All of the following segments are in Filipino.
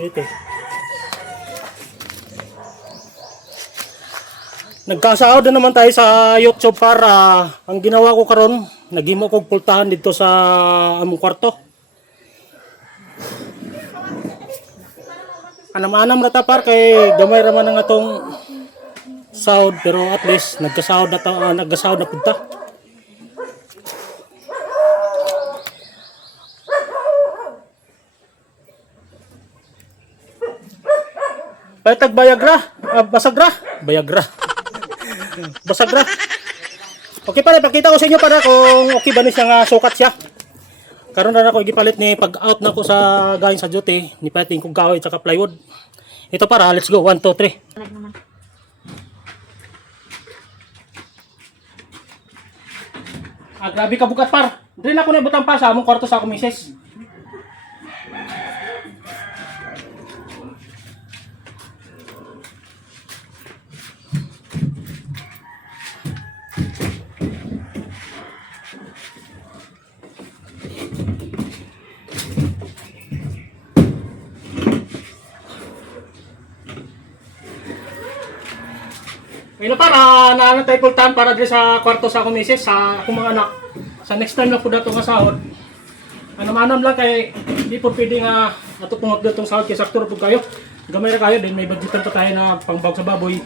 Ganito. Nagkasahod na naman tayo sa YouTube para ang ginawa ko karon, naghimo kog pultahan dito sa among kwarto. Anam-anam na ta par kay gamay ra man ang atong sahod, pero at least nagkasahod na ta, nagkasahod na punta. Paytag Viagra, Basagra, Viagra. Basagra. Okay pare, pakita ko sa inyo para kung okay ba ni siya nga sukat siya. Karon na ako gipalit ni pag out na ko sa galing sa duty, ni pating kong kahoy at plywood. Ito para, let's go. 1 2 3. Grabe ka bukat par. Dili na ko na butang pa sa among kwarto sa akong misis. Ayun para naano tayo pultahan para dito sa kwarto sa akong misis, sa akong mga anak. Sa next time na po dato nga sahod. Anam-anam lang kay hindi po pwede nga natutungod datong sahod kay sakto po kayo. Gamay ra kayo din may budgetan pa tayo na pangbawag sa baboy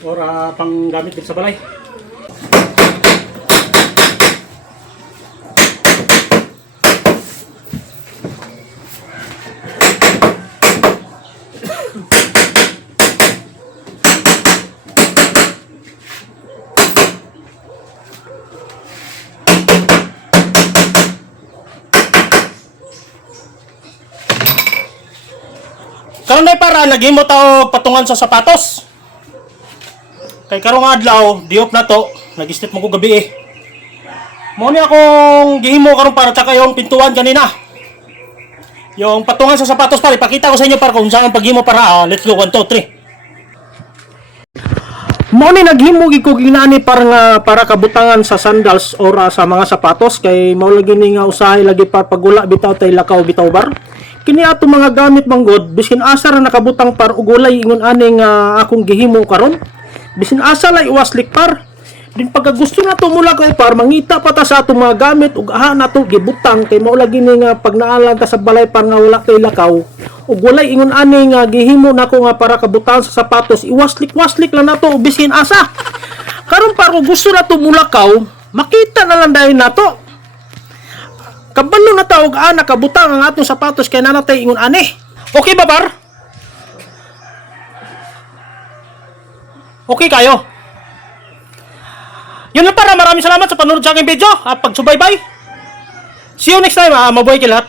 or pang gamit din sa balay. Karon na para naghimo ta og patungan sa sapatos. Kay karong adlaw, diop na to, nag-step mo ko gabi eh. Mo ni akong gihimo karon para tsaka yung pintuan kanina. Yung patungan sa sapatos para ipakita ko sa inyo para kung saan ang paghimo para let's go 1 2 3. Mo ni naghimo gid ko ginani para kabutangan sa sandals or sa mga sapatos kay mao lagi ni nga usahay lagi para pagula bitaw tay lakaw bitaw bar. Kini ato mga gamit manggod bisin asa ra nakabutang par ugulay ingon aning akong gihimo karon. Bisin asa lay iwaslik par. Din pagka gusto na to mula ko par mangita pa ta sa ato mga gamit ug aha na to gibutang kay mao lagi ni nga pag naalan ta sa balay par nga wala kay lakaw. Ugulay ingon aning gihimo nako nga para kabutangan sa sapatos iwaslik-waslik lang nato bisin asa. Karon par kung gusto na to mulakaw, makita na lang dahil nato. Kabalo na tawag nakabutang ang atong sapatos kay nanatay ingon ani. Okay ba par? Okay kayo? Yun lang para, maraming salamat sa panonood sa aking video at pagsubaybay. See you next time, mabuhay kayo lahat.